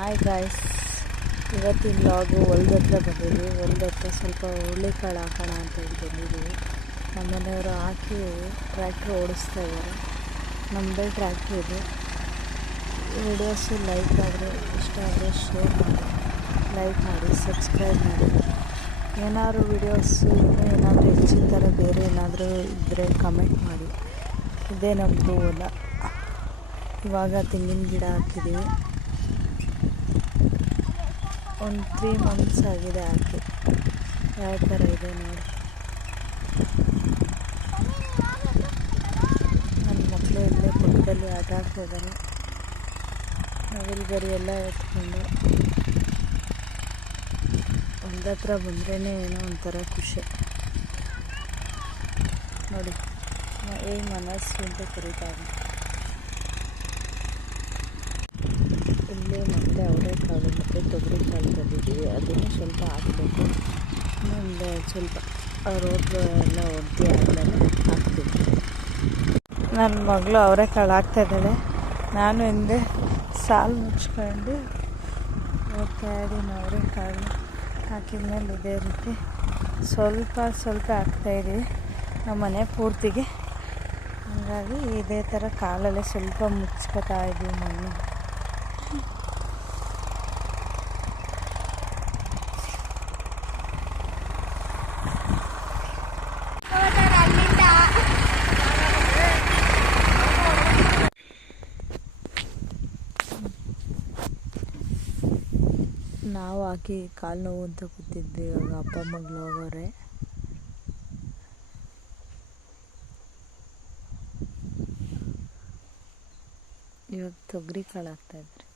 Hi guys, ಇವತ್ತಿನ vlog ಹೊಲ್ದ ಹತ್ರ ಬಂದಿದ್ವಿ. ಹೊಲ್ದ ಹತ್ರ ಸ್ವಲ್ಪ ಹುರುಳಿಕಾಳು ಹಾಕೋಣ ಅಂತ ಹೇಳಿ ಬಂದಿದ್ದೀವಿ. ನಮ್ಮ ಮನೆಯವರು ಹಾಕಿ ಟ್ರ್ಯಾಕ್ಟ್ರ್ ಓಡಿಸ್ತಾ ಇದ್ದಾರೆ. ನಮ್ಮದೇ ಟ್ರ್ಯಾಕ್ಟ್ರ್ ಇದು. ವಿಡಿಯೋಸು ಲೈಕ್ ಆದರೆ ಇಷ್ಟ ಆದರೆ ಶೇರ್ ಮಾಡಿ, ಲೈಕ್ ಮಾಡಿ, ಸಬ್ಸ್ಕ್ರೈಬ್ ಮಾಡಿ. ಏನಾದರೂ ವಿಡಿಯೋಸು ಇನ್ನೂ ಏನಾದರೂ ಹೆಚ್ಚಿನ ಥರ ಬೇರೆ ಏನಾದರೂ ಇದ್ದರೆ ಕಮೆಂಟ್ ಮಾಡಿ. ಇದೇ ನಮ್ಮದು ಹೊಲ. ಇವಾಗ ತೆಂಗಿನ ಗಿಡ ಹಾಕಿದ್ದೀವಿ. ಒಂದು 3 months ಆಗಿದೆ ಹಾಕಿ. ಯಾವ ಥರ ಇದೆ ನೋಡಿ. ನನ್ನ ಮಕ್ಕಳು ಇಲ್ಲೇ ಪಕ್ಕದಲ್ಲಿ ಆಟ ಆಡ್ತಾ ಇದ್ದಾರೆ. ನವಿಲು ಗರಿ ಎಲ್ಲ ಎತ್ಕೊಂಡು ಹೊಲ್ದ ಹತ್ರ ಬಂದ್ರೇ ಏನೋ ಒಂಥರ ಖುಷಿ ನೋಡಿ. ಮನಸ್ಸು ಅಂತ ಕರೀತಾರೆ. ಇಲ್ಲಿ ಮತ್ತೆ ಅವರೆಕಾಳು ಮತ್ತು ತೊಗರಿಕಾಳು ತಂದಿದ್ದೀವಿ. ಅದನ್ನು ಸ್ವಲ್ಪ ಹಾಕಬೇಕು. ಇನ್ನೊಂದು ಸ್ವಲ್ಪ ರೋಡ್ ಎಲ್ಲ ಒಡ್ಡಿ ಆದಮೇಲೆ ಹಾಕ್ತೀವಿ. ನನ್ನ ಮಗಳು ಅವರೆಕಾಳು ಹಾಕ್ತಾಯಿದ್ದಾಳೆ. ನಾನು ಹಿಂದೆ ಸಾಲು ಮುಚ್ಕೊಂಡು ಹೋಗ್ತಾ ಇದ್ದೀನಿ. ಅವರೆಕಾಳು ಹಾಕಿದ್ಮೇಲೆ ಇದೇ ರೀತಿ ಸ್ವಲ್ಪ ಹಾಕ್ತಾಯಿದ್ದೀವಿ ನಮ್ಮ ಮನೆ ಪೂರ್ತಿಗೆ. ಹಾಗಾಗಿ ಇದೇ ಥರ ಕಾಲಲ್ಲೇ ಸ್ವಲ್ಪ ಮುಚ್ಕೋತಾ ಇದ್ದೀವಿ ಮಣ್ಣು. ನಾವು ಹಾಕಿ ಕಾಲು ನೋವು ಅಂತ ಕೂತಿದ್ವಿ. ಇವಾಗ ಅಪ್ಪ ಮಗಳು ಹೋಗೋರೆ. ಇವಾಗ ತೊಗರಿ ಕಾಳು ಹಾಕ್ತಾಯಿದ್ದಾರೆ.